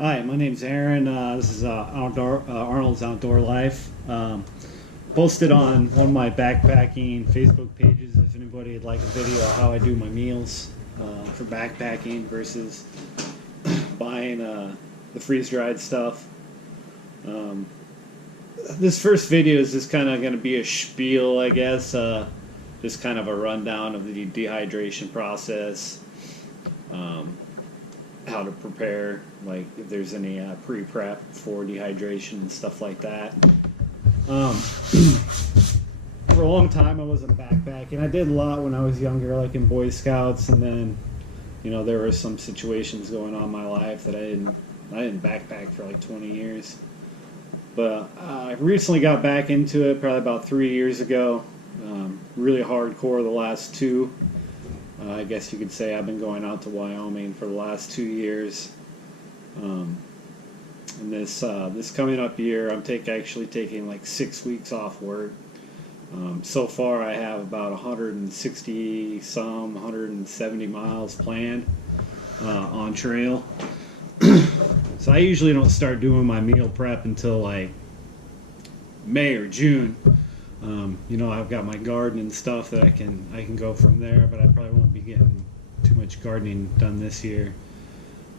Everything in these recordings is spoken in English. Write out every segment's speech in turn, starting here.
Hi, my name's Aaron. This is Arnold's Outdoor Life. Posted on one of my backpacking Facebook pages if anybody would like a video of how I do my meals for backpacking versus buying the freeze-dried stuff. This first video is just kind of going to be a spiel, I guess. Just kind of a rundown of the dehydration process. How to prepare, like if there's any pre-prep for dehydration and stuff like that. For a long time I wasn't backpacking. I did a lot when I was younger, like in Boy Scouts, and then there were some situations going on in my life that I didn't backpack for like 20 years. But I recently got back into it probably about 3 years ago. Really hardcore the last two. I guess you could say I've been going out to Wyoming for the last 2 years. And this coming up year, I'm actually taking like 6 weeks off work. So far, I have about 170 miles planned on trail. So I usually don't start doing my meal prep until like May or June. I've got my garden and stuff that I can go from there, but I probably won't be getting too much gardening done this year.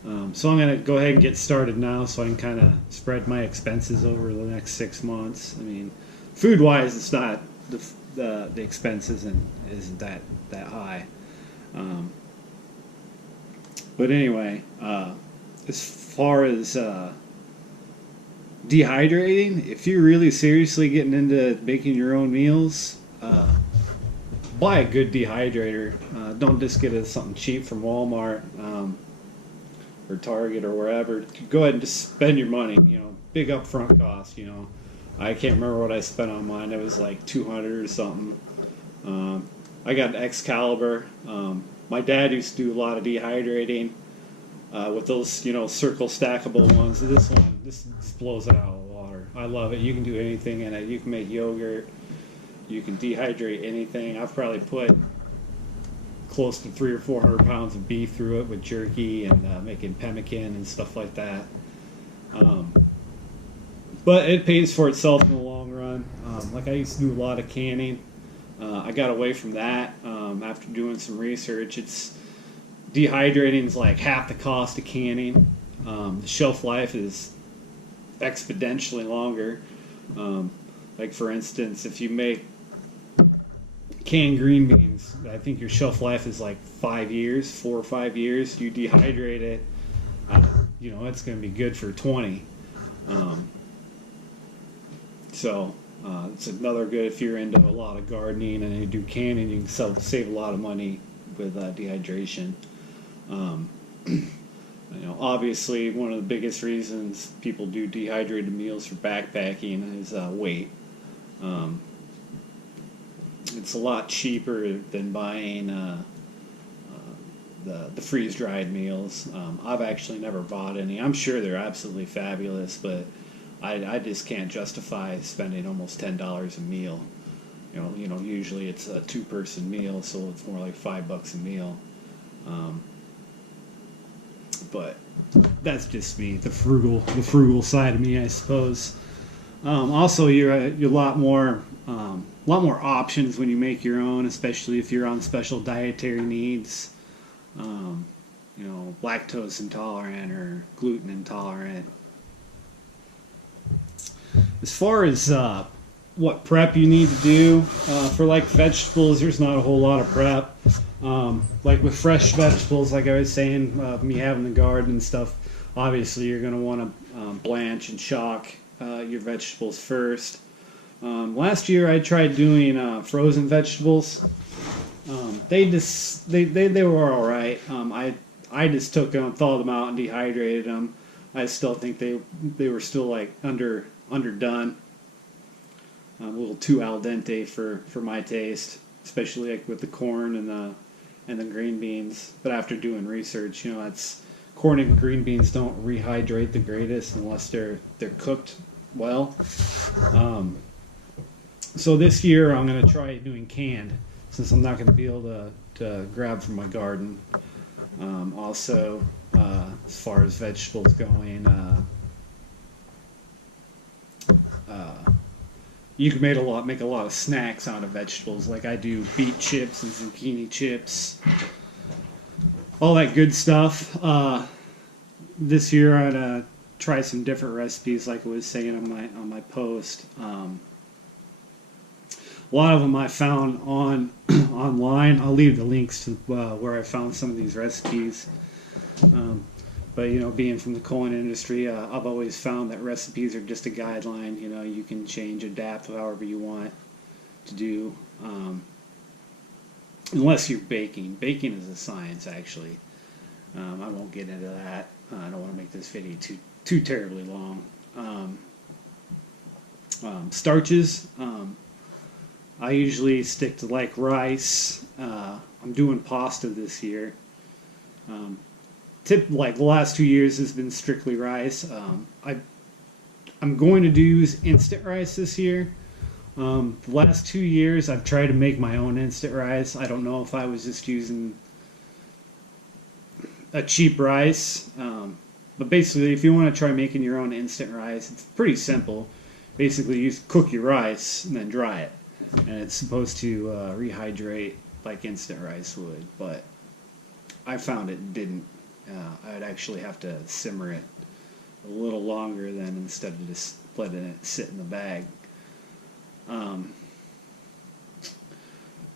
So I'm going to go ahead and get started now so I can kind of spread my expenses over the next 6 months. I mean, food-wise, it's not the expense isn't that high. But anyway, as far as dehydrating, if you're really seriously getting into making your own meals, buy a good dehydrator. Don't just get something cheap from Walmart or Target or wherever. Go ahead and just spend your money. Big upfront cost. I can't remember what I spent on mine. It was like $200 or something. I got an Excalibur. My dad used to do a lot of dehydrating. With those, circle stackable ones. This blows it out of the water. I love it. You can do anything in it. You can make yogurt. You can dehydrate anything. I've probably put close to 300 or 400 pounds of beef through it with jerky and making pemmican and stuff like that. But it pays for itself in the long run. Like I used to do a lot of canning. I got away from that after doing some research. Dehydrating is like half the cost of canning. The shelf life is exponentially longer. Like for instance, if you make canned green beans, I think your shelf life is like 4 or 5 years. You dehydrate it, it's going to be good for 20. So it's another good if you're into a lot of gardening and you do canning. You can save a lot of money with dehydration. Obviously one of the biggest reasons people do dehydrated meals for backpacking is weight. It's a lot cheaper than buying the freeze-dried meals. I've actually never bought any. I'm sure they're absolutely fabulous, but I just can't justify spending almost $10 a meal. Usually it's a two-person meal, so it's more like $5 a meal. But that's just me, the frugal side of me, I suppose. Also, you're a lot more options when you make your own, especially if you're on special dietary needs. Lactose intolerant or gluten intolerant. As far as what prep you need to do for like vegetables, there's not a whole lot of prep. Like with fresh vegetables, like I was saying, me having the garden and stuff, obviously you're going to want to blanch and shock your vegetables first. Last year I tried doing frozen vegetables. They were all right. I just took them, thawed them out, and dehydrated them. I still think they were still like underdone. A little too al dente for my taste, especially like with the corn and the green beans. But after doing research, it's corn and green beans don't rehydrate the greatest unless they're cooked well. So this year I'm going to try doing canned, since I'm not going to be able to grab from my garden. Also, as far as vegetables going. You can make a lot of snacks out of vegetables, like I do beet chips and zucchini chips, all that good stuff. This year I'm gonna try some different recipes, like I was saying on my post. A lot of them I found on online. I'll leave the links to where I found some of these recipes. But being from the colon industry, I've always found that recipes are just a guideline. You can change, adapt however you want to do, unless you're baking. Baking is a science, actually. I won't get into that. I don't want to make this video too terribly long. Starches. I usually stick to like rice. I'm doing pasta this year. Like the last 2 years has been strictly rice. I'm going to use instant rice this year. The last 2 years I've tried to make my own instant rice. I don't know if I was just using a cheap rice, but basically if you want to try making your own instant rice, it's pretty simple. Basically you cook your rice and then dry it, and it's supposed to rehydrate like instant rice would, but I found it didn't. I'd actually have to simmer it a little longer than instead of just letting it sit in the bag.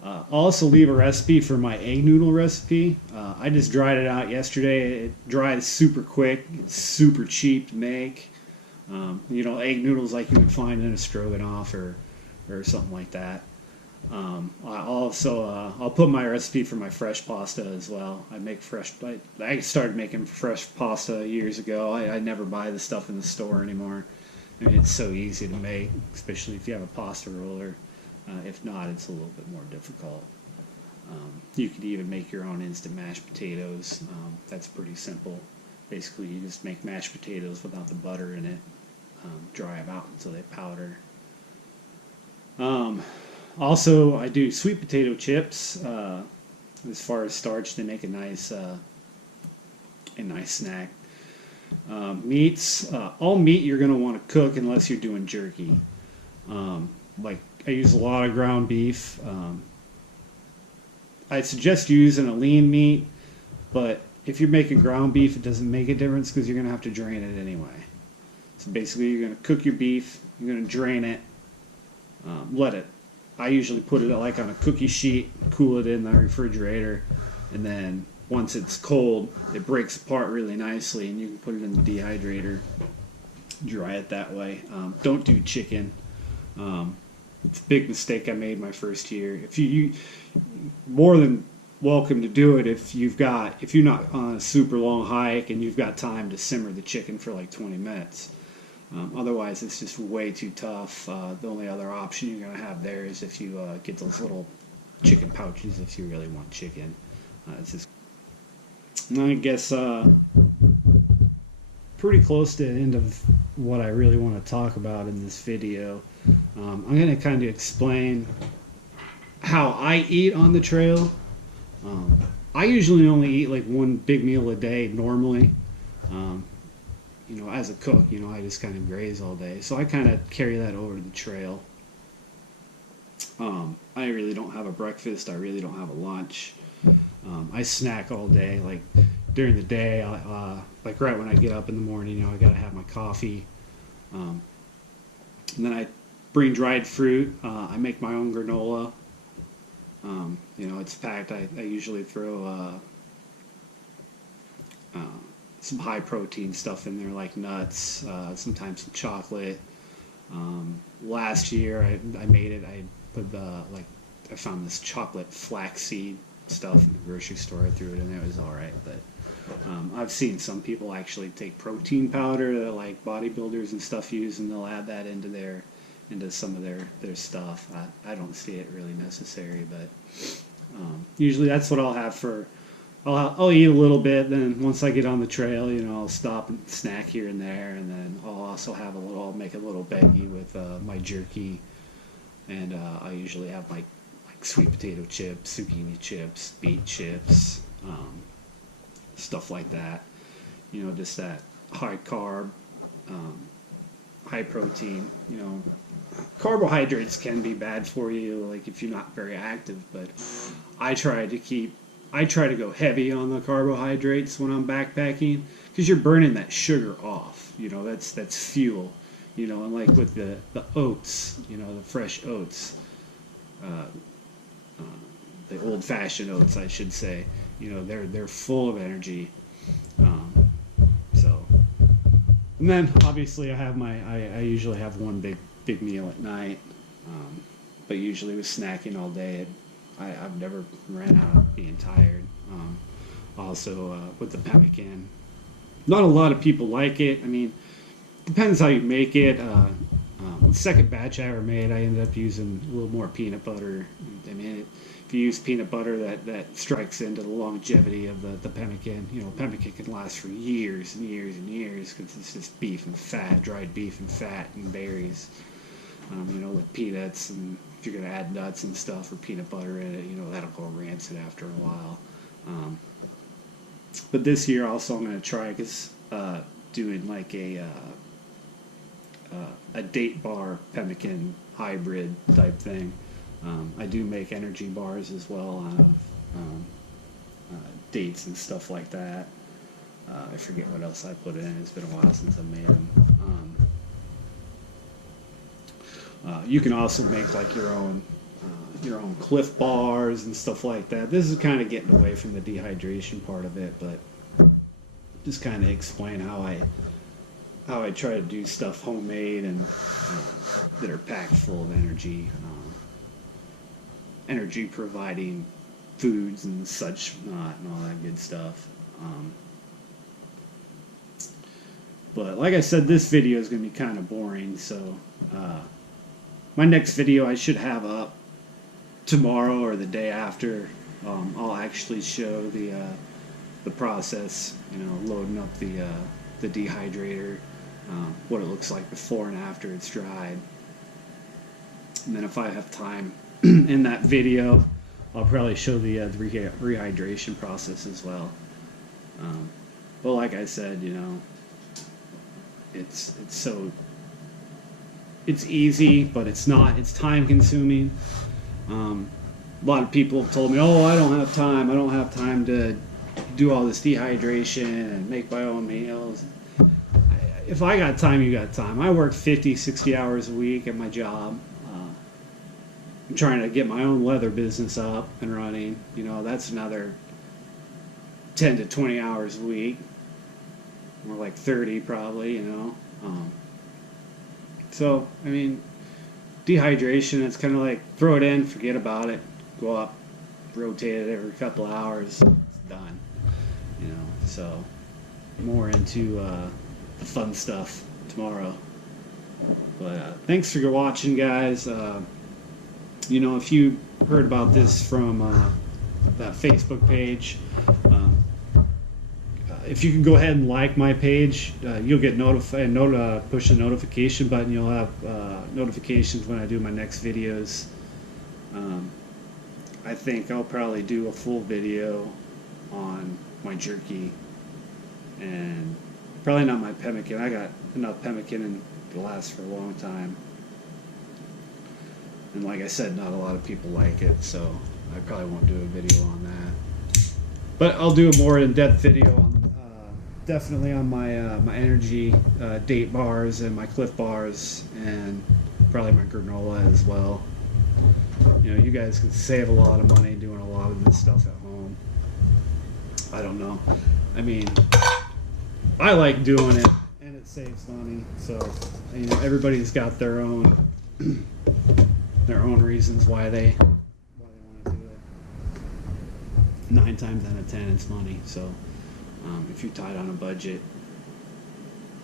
I'll also leave a recipe for my egg noodle recipe. I just dried it out yesterday. It dries super quick. It's super cheap to make. Egg noodles like you would find in a stroganoff or something like that. I'll put my recipe for my fresh pasta as well. I started making fresh pasta years ago. I never buy the stuff in the store anymore. I mean, it's so easy to make, especially if you have a pasta roller. If not, it's a little bit more difficult. You could even make your own instant mashed potatoes. That's pretty simple. Basically, you just make mashed potatoes without the butter in it. Dry them out until they powder. Also, I do sweet potato chips. As far as starch, they make a nice snack. Meats, all meat you're going to want to cook unless you're doing jerky. Like I use a lot of ground beef. I suggest using a lean meat, but if you're making ground beef, it doesn't make a difference because you're going to have to drain it anyway. So basically, you're going to cook your beef, you're going to drain it, I usually put it like on a cookie sheet, cool it in the refrigerator, and then once it's cold, it breaks apart really nicely, and you can put it in the dehydrator, dry it that way. Don't do chicken. It's a big mistake I made my first year. If you more than welcome to do it if you're not on a super long hike and you've got time to simmer the chicken for like 20 minutes. Otherwise, it's just way too tough. The only other option you're going to have there is if you get those little chicken pouches if you really want chicken. It's just, I guess, pretty close to the end of what I really want to talk about in this video. I'm going to kind of explain how I eat on the trail. I usually only eat like one big meal a day normally. As a cook, I just kind of graze all day. So I kind of carry that over to the trail. I really don't have a breakfast. I really don't have a lunch. I snack all day. Like during the day, like right when I get up in the morning, I got to have my coffee. And then I bring dried fruit. I make my own granola. It's packed. I usually throw some high protein stuff in there like nuts, sometimes some chocolate. Last year I made it. I put I found this chocolate flaxseed stuff in the grocery store. I threw it in there. It was all right, but I've seen some people actually take protein powder that like bodybuilders and stuff use, and they'll add that into some of their stuff. I don't see it really necessary, but usually that's what I'll have for. I'll eat a little bit, then once I get on the trail, I'll stop and snack here and there, and then I'll also have I'll make a little baggie with my jerky, and I usually have my sweet potato chips, zucchini chips, beet chips, stuff like that. you know, just that high carb, high protein. You know, carbohydrates can be bad for you, like if you're not very active. But I try to go heavy on the carbohydrates when I'm backpacking, because you're burning that sugar off. You know, that's fuel. You know, and like with the oats, you know, the fresh oats, the old-fashioned oats, I should say. You know, they're full of energy. So, and then obviously I usually have one big meal at night, but usually with snacking all day, I've never ran out of being tired. Also, with the pemmican, not a lot of people like it. I mean, depends how you make it. The second batch I ever made, I ended up using a little more peanut butter. I mean, if you use peanut butter, that strikes into the longevity of the pemmican. You know, pemmican can last for years and years and years because it's just beef and fat, dried beef and fat and berries. You know, with peanuts, and if you're going to add nuts and stuff or peanut butter in it, you know, that'll go rancid after a while. But this year also I'm going to try doing like a date bar pemmican hybrid type thing. I do make energy bars as well out of dates and stuff like that. I forget what else I put in. It's been a while since I made them. You can also make like your own Cliff bars and stuff like that. This is kind of getting away from the dehydration part of it, but just kind of explain how I try to do stuff homemade and that are packed full of energy, energy providing foods and such not, and all that good stuff. But like I said, this video is going to be kind of boring, so my next video I should have up tomorrow or the day after. I'll actually show the process, you know, loading up the dehydrator, what it looks like before and after it's dried. And then if I have time in that video, I'll probably show the rehydration process as well. But like I said, you know, it's easy, but it's not. It's time consuming. A lot of people have told me, "Oh, I don't have time. I don't have time to do all this dehydration and make my own meals." If I got time, you got time. I work 50, 60 hours a week at my job. I'm trying to get my own leather business up and running. You know, that's another 10 to 20 hours a week. More like 30 probably, you know. So, I mean, dehydration, it's kind of like throw it in, forget about it, go up, rotate it every couple hours, it's done. You know, so more into the fun stuff tomorrow. But thanks for watching, guys. You know, if you heard about this from that Facebook page, if you can go ahead and like my page, you'll get notified. Push the notification button. You'll have notifications when I do my next videos. I think I'll probably do a full video on my jerky, and probably not my pemmican. I got enough pemmican and to last for a long time. And like I said, not a lot of people like it, so I probably won't do a video on that. But I'll do a more in-depth video on definitely on my my energy date bars and my Cliff bars, and probably my granola as well. You know, you guys can save a lot of money doing a lot of this stuff at home. I don't know. I mean, I like doing it, and it saves money. So, you know, everybody's got their own reasons why they want to do it. 9 times out of 10, it's money. So, if you're tight on a budget,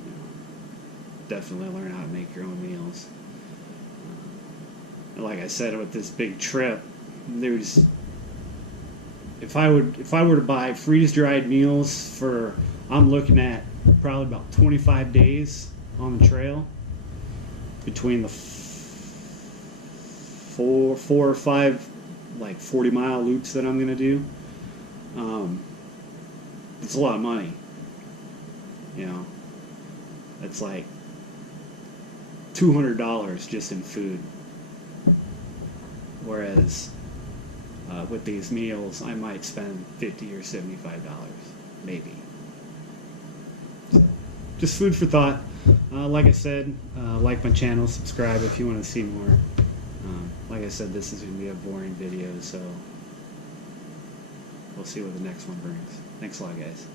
you know, definitely learn how to make your own meals. Like I said, with this big trip, there's if I were to buy freeze-dried meals for, I'm looking at probably about 25 days on the trail between the four or five like 40-mile loops that I'm gonna do. It's a lot of money. You know, that's like $200 just in food. Whereas with these meals, I might spend $50 or $75, maybe. So, just food for thought. Like I said, like my channel, subscribe if you want to see more. Like I said, this is going to be a boring video, so we'll see what the next one brings. Thanks a lot, guys.